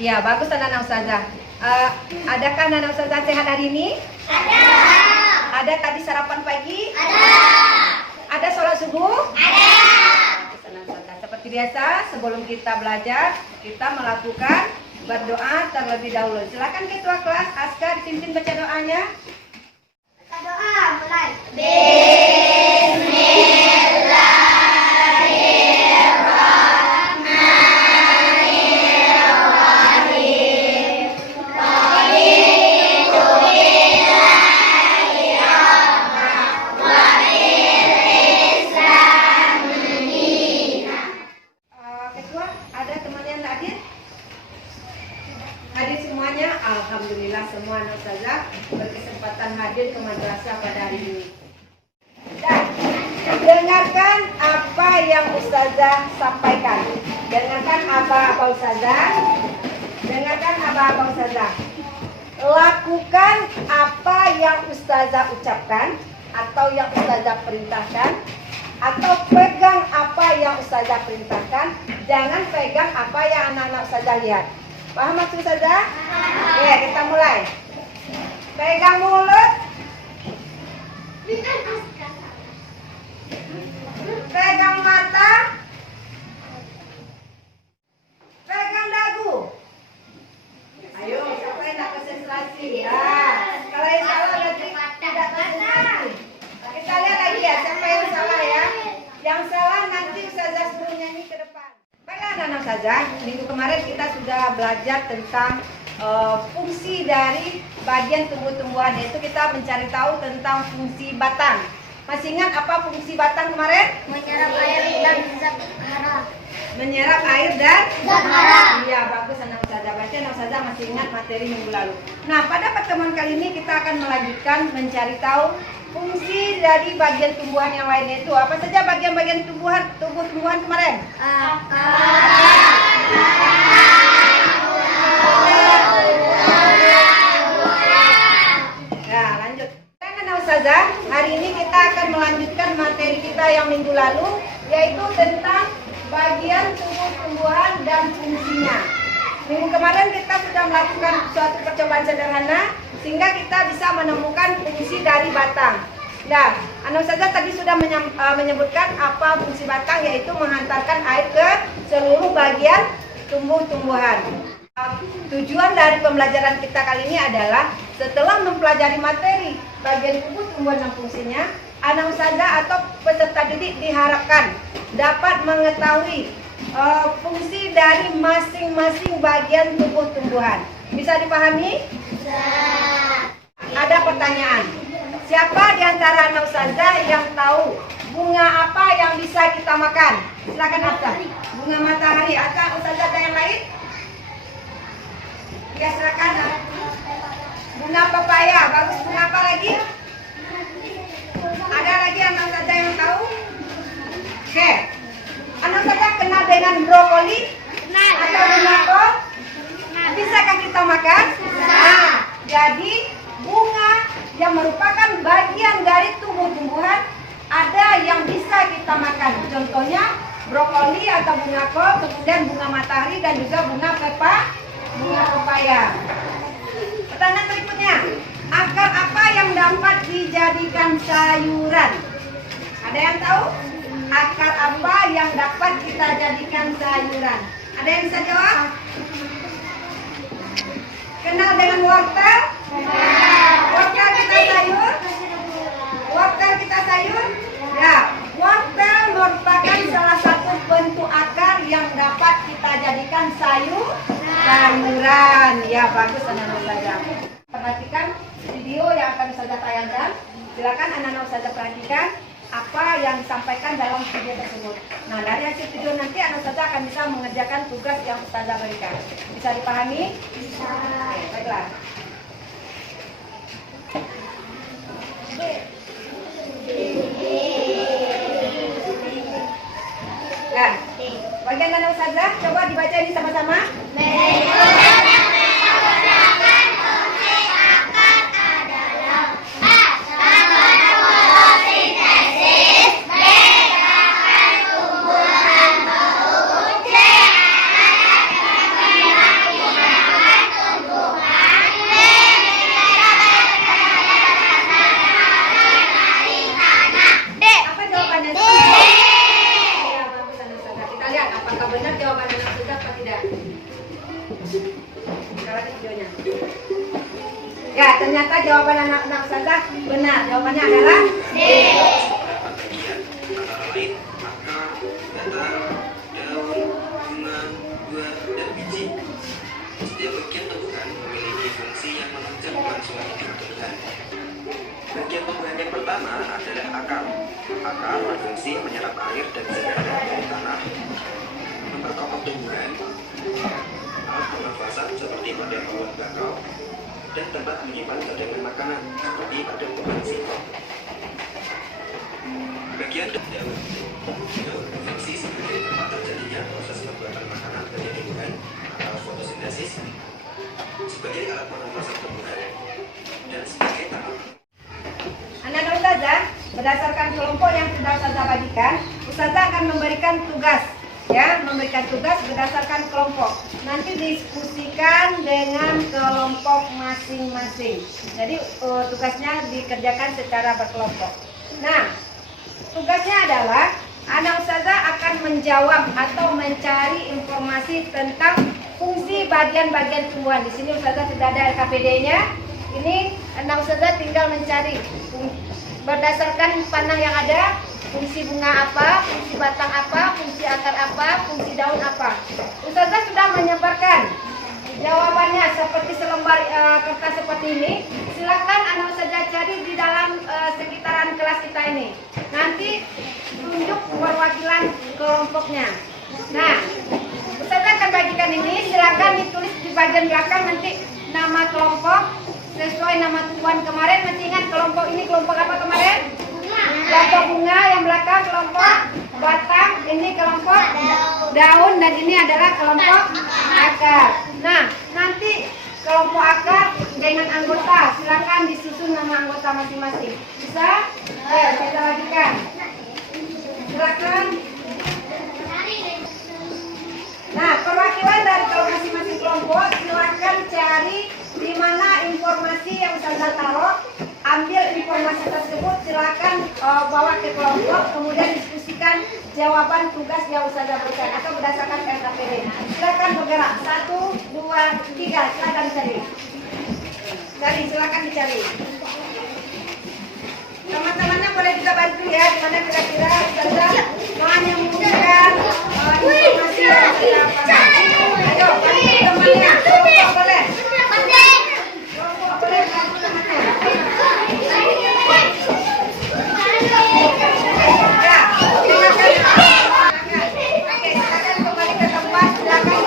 Iya, bagus anak-anak ustazah. Adakah anak-anak ustazah sehat hari ini? Ada. Ada tadi sarapan pagi? Ada. Ada sholat subuh? Ada. Bagus anak ustazah. Seperti biasa, sebelum kita belajar, kita melakukan berdoa terlebih dahulu. Silakan ketua kelas Aska dipimpin baca doanya. Kita doa mulai. Ketua, ada teman yang tak hadir? Hadir semuanya? Alhamdulillah semua anak ustazah berkesempatan hadir ke madrasah pada hari ini. Dan dengarkan apa yang ustazah sampaikan. Dengarkan apa ustazah. Dengarkan apa ustazah. Lakukan apa yang ustazah ucapkan atau yang ustazah perintahkan, atau pegang apa yang ustazah perintahkan. Jangan pegang apa yang anak-anak ustazah lihat. Paham maksud ustazah? Ya, kita mulai. Pegang mulut, pegang mata, pegang dagu. Ayo, siapa yang nak konsentrasi? Kalau yang salah nanti tidak konsentrasi. Kita lihat lagi ya, siapa yang salah ya. Yang salah nanti ustazah suruh nyanyi ke depan. Baiklah anak-anak ustazah, minggu kemarin kita sudah belajar tentang fungsi dari bagian tumbuh-tumbuhan, yaitu kita mencari tahu tentang fungsi batang. Masih ingat apa fungsi batang kemarin? Menyerap air dan zat hara. Menyerap air dan Zat hara. Iya, bagus anak ustazah. Berarti anak ustazah masih ingat materi minggu lalu. Nah, pada pertemuan kali ini kita akan melanjutkan mencari tahu fungsi dari bagian tumbuhan yang lainnya. Itu apa saja bagian-bagian tumbuh-tumbuhan kemarin? Nah, lanjut. Anak ustazah, hari ini kita akan melanjutkan materi kita yang minggu lalu, yaitu tentang bagian tumbuh-tumbuhan dan fungsinya. Minggu kemarin kita sudah melakukan suatu percobaan sederhana sehingga kita bisa menemukan fungsi dari batang. Nah, anak ustazah tadi sudah menyebutkan apa fungsi batang, yaitu menghantarkan air ke seluruh bagian tumbuh-tumbuhan. Tujuan dari pembelajaran kita kali ini adalah setelah mempelajari materi bagian tumbuh-tumbuhan dan fungsinya, anak ustazah atau peserta didik diharapkan dapat mengetahui fungsi dari masing-masing bagian tumbuh-tumbuhan. Bisa dipahami? Bisa. Ada pertanyaan. Siapa di antara anak ustazah yang tahu bunga apa yang bisa kita makan? Silakan Afsa. Bunga matahari. Atau ustazah ada yang lain? Ya, silakan. Bunga pepaya. Bagus. Bunga apa lagi? Ada lagi anak ustazah yang tahu? Oke. Anak ustazah kenal dengan brokoli? Kenal. Atau bunga kol? Bisakah kita makan? Nah, jadi bunga yang merupakan bagian dari tumbuh-tumbuhan ada yang bisa kita makan. Contohnya brokoli atau bunga kol, kemudian bunga matahari dan juga bunga pepaya. Pertanyaan berikutnya, akar apa yang dapat dijadikan sayuran? Ada yang tahu? Akar apa yang dapat kita jadikan sayuran? Ada yang bisa jawab? Kenal dengan wortel? Wortel kita sayur? Wortel kita sayur? Ya, wortel merupakan salah satu bentuk akar yang dapat kita jadikan sayuran. Ya, bagus anak-anak ustazah. Perhatikan video yang akan ustazah tayangkan. Silakan anak-anak ustazah perhatikan apa yang disampaikan dalam video tersebut. Nah, dari hasil video nanti anak ustazah akan bisa mengerjakan tugas yang ustazah berikan. Bisa dipahami? Bisa. Oke, baiklah. Nah, bagian mana ustazah? Coba dibaca ini sama-sama. Berikut yang menggunakan fungsi akar adalah A. Fotosintesis, B. Gerakan tumbuhan bau, C. Gerakan jawaban anak-anak ustazah benar. Jawabannya adalah D. Antara lain akar, batang, daun, bunga, buah, dan biji. Setiap bagian tumbuhan memiliki fungsi yang menunjang kelangsungan hidup tumbuhan. Bagian tumbuhan yang pertama adalah akar. Akar berfungsi menyerap air dan cairan dari tanah, memperkokoh tumbuhan, alat pernafasan seperti pada pohon bakau, dan tempat menyimpan cadangan makanan seperti pada pohon singkong. Bagian daun berfungsi sebagai tempat terjadinya proses pembuatan makanan pada tumbuhan atau fotosintesis, sebagai alat pernafasan tumbuhan, dan sebagai tanaman. Anak-anak ustazah, berdasarkan kelompok yang sudah ustazah bagikan, ustazah akan memberikan tugas, ya, memberikan tugas berdasarkan kelompok. Nanti diskusikan dengan kelompok masing-masing. Jadi tugasnya dikerjakan secara berkelompok. Nah, tugasnya adalah anak ustazah akan menjawab atau mencari informasi tentang fungsi bagian-bagian tumbuhan. Di sini ustazah sudah ada LKPD-nya. Ini anak ustazah tinggal mencari berdasarkan panah yang ada, fungsi bunga apa, fungsi batang apa, fungsi akar apa, fungsi daun apa. Ustazah sudah menyebarkan jawabannya seperti selembar kertas seperti ini. Silakan anak ustazah cari di dalam sekitaran kelas kita ini. Nanti tunjuk perwakilan kelompoknya. Nah, ustazah akan bagikan ini. Silakan ditulis di bagian belakang nanti nama kelompok sesuai nama tumbuhan kemarin. Masih ingat kelompok ini kelompok apa kemarin? Kelompok bunga, yang belakang kelompok batang, ini kelompok daun, dan ini adalah kelompok akar. Nah, nanti kelompok akar dengan anggota, silakan disusun nama anggota masing-masing. Bisa? Ayo kita bagikan. Silakan. Nah, perwakilan dari masing-masing kelompok silakan cari di mana informasi yang ustazah taruh. Ambil informasi tersebut, silakan bawa ke kelompok, kemudian diskusikan jawaban tugas yang ustazah berikan atau berdasarkan LKPD. Silakan bergerak. 1, 2, 3. Silakan cari. Silakan dicari. Teman-temannya boleh juga bantu ya, di mana kira-kira ustazah menyembunyikan informasi yang kita pahami. Ayo, bantu temannya. Kelompok boleh. Kelompok boleh bantu temannya. Ya, silakan. Oke, silakan kembali ke tempat. Silakan.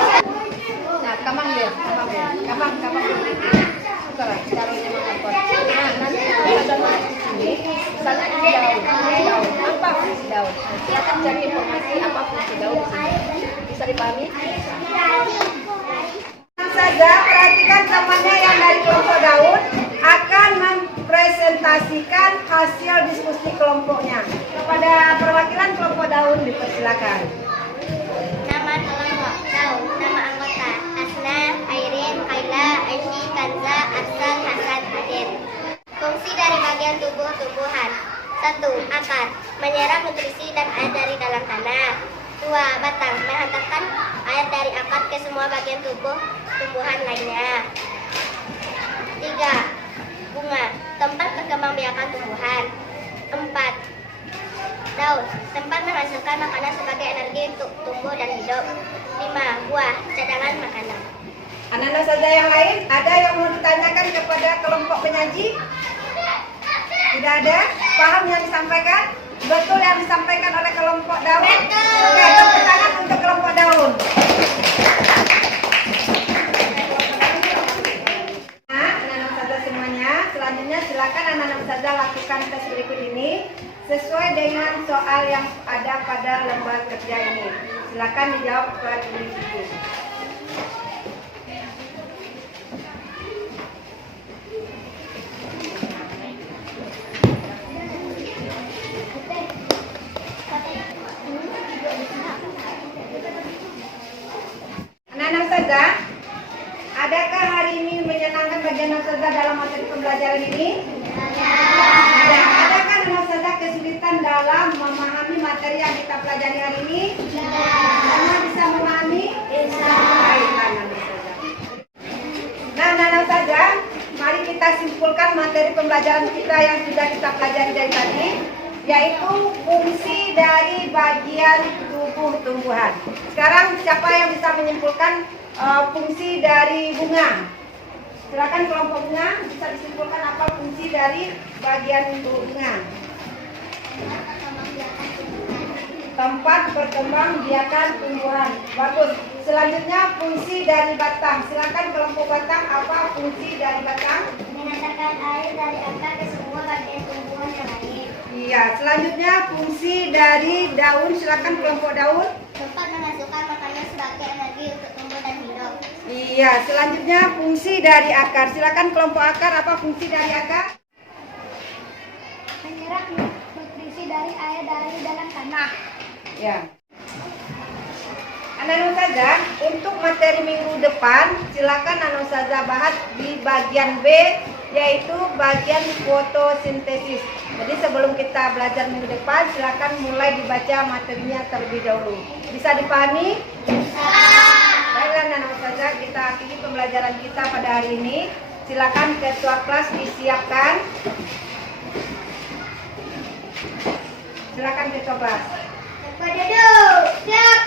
Nah, kamang dia, kamang. Taruh di mana? Nah, nanti ustazah di sini. Ustazah ini daun. Apa fungsi daun? Silakan cari informasi apa fungsi daun di sini. Bisa dipahami? Ustazah, perhatikan temannya yang dari kelompok daun akan mempresentasikan hasil diskusi kelompoknya. Kepada perwakilan kelompok daun dipersilakan. Nama kelompok daun, nama anggota Asna, Airin, Kaila, Aishi, Kanza, Arsan, Hasan, Adin. Fungsi dari bagian tubuh tumbuhan. 1. Akar, menyerap nutrisi dan air dari dalam tanah. 2. Batang, menghantarkan air dari akar ke semua bagian tubuh tumbuhan lainnya. 3. Bunga, tempat perkembangbiakan tumbuhan. 4. Daun, tempat menghasilkan makanan sebagai energi untuk tumbuh dan hidup. 5. Buah, cadangan makanan. Anak-anak ustazah yang lain, ada yang mau ditanyakan kepada kelompok penyaji? Tidak ada? Paham yang disampaikan? Betul yang disampaikan oleh kelompok daun? Betul. Oke, tepuk tangan untuk kelompok daun. Nah, anak-anak ustazah semuanya, selanjutnya silakan anak-anak ustazah lakukan tes berikut ini sesuai dengan soal yang ada pada lembar kerja ini. Silakan dijawab per individu. Anak-anak ustazah, adakah hari ini menyenangkan bagi anak ustazah dalam materi pembelajaran ini? Ada. Adakah anak ustazah kesulitan dalam memahami materi yang kita pelajari hari ini? Semua bisa memahami? Baik, anak ustazah. Nah, anak ustazah, mari kita kita simpulkan materi pembelajaran kita yang sudah kita pelajari dari tadi, yaitu fungsi dari bagian tubuh tumbuhan. Sekarang siapa yang bisa menyimpulkan fungsi dari bunga? Silakan kelompok bunga bisa disimpulkan apa fungsi dari bagian bunga. Tempat berkembangbiakan tumbuhan. Bagus. Selanjutnya fungsi dari batang. Silakan kelompok batang apa fungsi dari batang? Mengantarkan air dari akar ke semua bagian tumbuhan yang lain. Iya. Selanjutnya fungsi dari daun. Silakan kelompok daun. Tempat menghasilkan makanan sebagai energi untuk tumbuh dan hidup. Iya. Selanjutnya fungsi dari akar. Silakan kelompok akar apa fungsi dari akar? Menyerap nutrisi dari air dari dalam tanah. Ya. Anak Ustazah, untuk materi minggu depan, silakan Anak Ustazah bahas di bagian B, yaitu bagian fotosintesis. Jadi sebelum kita belajar minggu depan, silakan mulai dibaca materinya terlebih dahulu. Bisa dipahami? Bisa. Baiklah Anak Ustazah, kita akhiri pembelajaran kita pada hari ini. Silakan ketua kelas disiapkan. Silakan ketua kelas. Duduk. Siap.